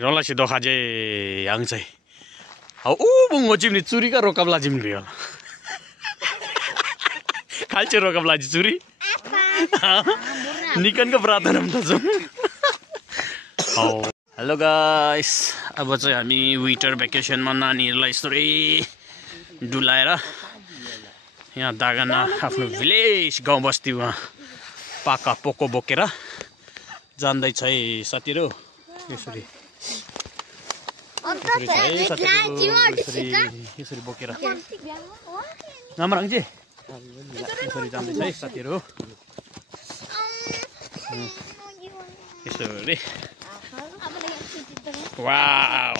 Rola si doha je yang cai. Au bung ngojim ni curi ka rokam lajim ni biol. Kalce rokam laji curi. Nikan ka प्रार्थना त छ. Hello guys, अब चाहिँ हामी winter भ्याकेसनमा नानीहरुलाई यसरी डुलाएर यहाँ दागना आफ्नो भिलेज गाउँ बस्तीमा पाका पोको बोकेर जान्दै छ है साथीहरु यसरी यसरी बोकेर नमरङ जी यसरी जान्दै छ है साथीहरु यसरी वाउ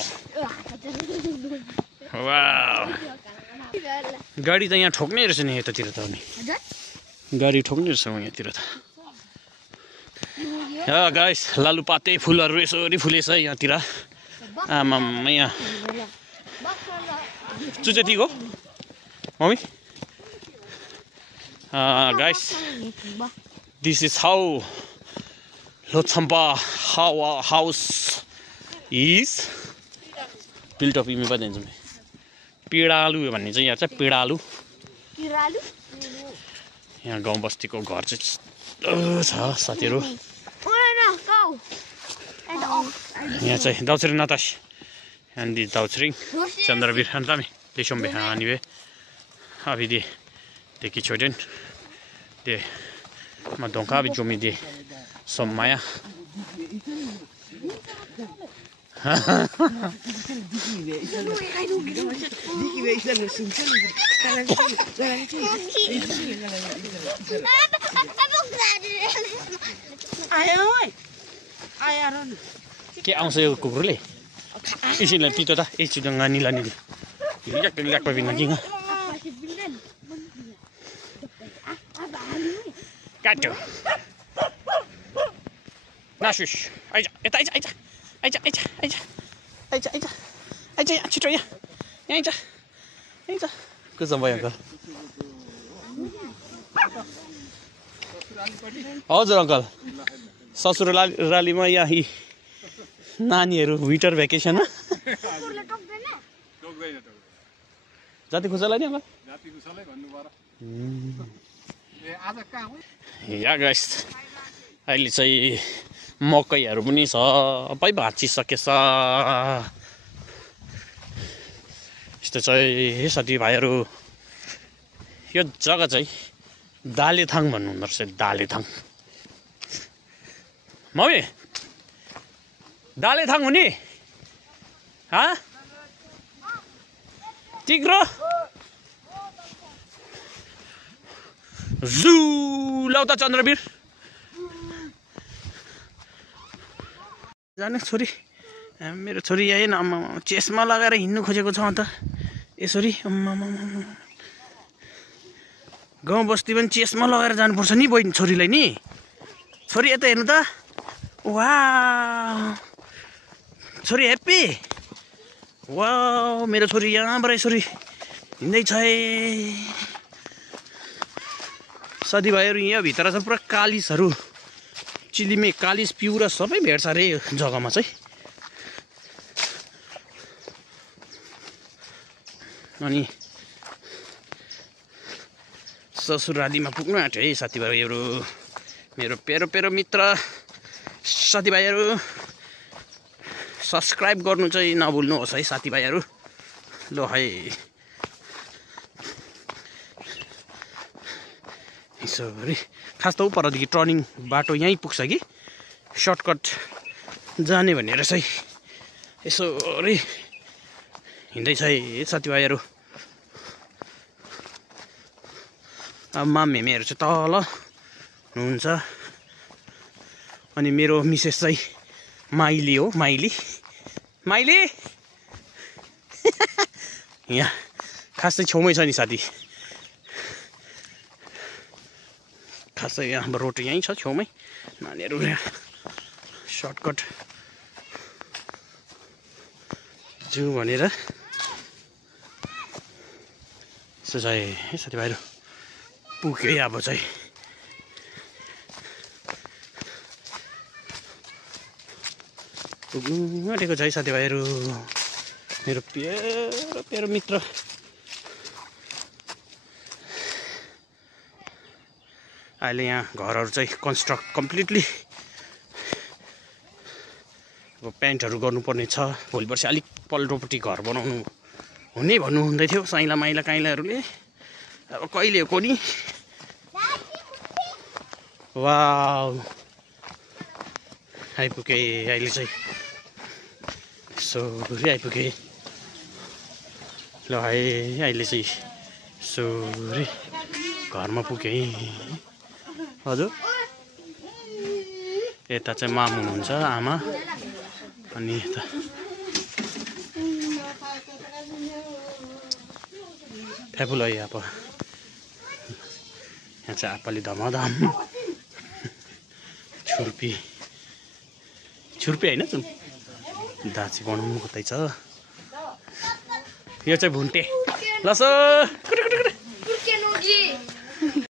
वाउ गाडी त यहाँ ठोक्नै रहेछ नि यतातिर त अनि गाडी ठोक्नै रहेछ यहाँतिर त गाइस लालुपाते फुलहरु यसरी फुलेछ यहाँतिर आमाम यहाँ चुचेतीको mummy guys, this is how Lhotshampa house is built up. इमे पनि दिन्छु पिडालु भन्ने चाहिँ यहाँ चाहिँ पिडालु यहाँ गाउँ बस्तीको घर चाहिँ छ साथीहरु यहाँ चाहिँ दाउछ्रिङ नतास अनि दाउछ्रिङ चन्द्रवीर अनि लेशोम्बे हानिबे अभी de kichoden de madonka bi jomi de sommaya के आउँछ यो कुकुरले यसैलाई पितो त एकचोटि गानीला नि ल्याक पनि नकिङ Kato. Nashush. Aja, छिटो यहाँ आइज कस्तो भयो अङ्कल हजुर अङ्कल ससुरालीमा यहाँ नानीहरू विन्टर भ्याकेसनमा जाति खुसलाई नि अङ्कल या गाइस अहिले चाहिँ मकैहरू पनि सबै भाँचिसकेछ यस्तो चाहिँ साथीभाइहरू यो जग्गा चाहिँ दालेथाङ भन्नुहुँदो रहेछ दालेथाङ मम्मी दालेथाङ हुने तिग्रो जू लौता चन्द्रवीर जाने छोरी मेरो छोरी यहाँ चेस्मा लगाएर हिँड्नु खोजेको छ अन्त यसरी गाउँ बस्ती पनि चेस्मा लगाएर जानुपर्छ नि बहिनी छोरीलाई नि छोरी यता हेर्नु त वाह छोरी ह्याप्पी वाह मेरो छोरी यहाँबाट यसरी हिँड्दैछ है साथीभाइहरू यहाँ भित्र चाहिँ पुरा कालिसहरू चिलिमे कालिस पिउरा सबै भेट्छ अरे यो जग्गामा चाहिँ अनि ससुरालीमा पुग्नु आँट्यो है साथीभाइहरू मेरो पेरो मित्र साथीभाइहरू सब्सक्राइब गर्नु चाहिँ नभुल्नुहोस् है साथीभाइहरू ल है यसरी खास त उपरदेखि टर्निङ बाटो यहीँ पुग्छ कि सर्टकट जाने भनेर चाहिँ यसरी हिँड्दैछ है साथीभाइहरू अब मामेहरू चाहिँ तल हुनुहुन्छ अनि मेरो मिसेस चाहिँ माइली हो माइली यहाँ खास चाहिँ छेउमै छ नि साथी खास चाहिँ यहाँ रोड यहीँ छ छेउमै नानीहरू सर्टकट जाउँ भनेर यसो चाहिँ साथीभाइहरू पुग्यो अब चाहिँ पुग्नु आँटेको छ है साथीभाइहरू, मेरो प्यारो प्यारो मित्र। अहिले यहाँ घरहरू चाहिँ कन्स्ट्रक्ट कम्प्लिटली अब पेन्टहरू गर्नुपर्ने छ। भोलि पर्सि अलिक पल्लोपट्टि घर बनाउनु हुने भन्नु हुँदै थियो साइला माइला काइलाहरूले। अब कहिले हो नि। वाउ आइपुगे अहिले चाहिँ यसरी आइपुगे। ल है अहिले चाहिँ यसरी घरमा पुगेँ। हजुर यता चाहिँ माम हुनुहुन्छ आमा, अनि यता फ्याफुल है। अब यहाँ चाहिँ आप्पाले धमाधम छुर्पी होइन जुन दाची बनाउनु कतै छ। यो चाहिँ भुन्टे लस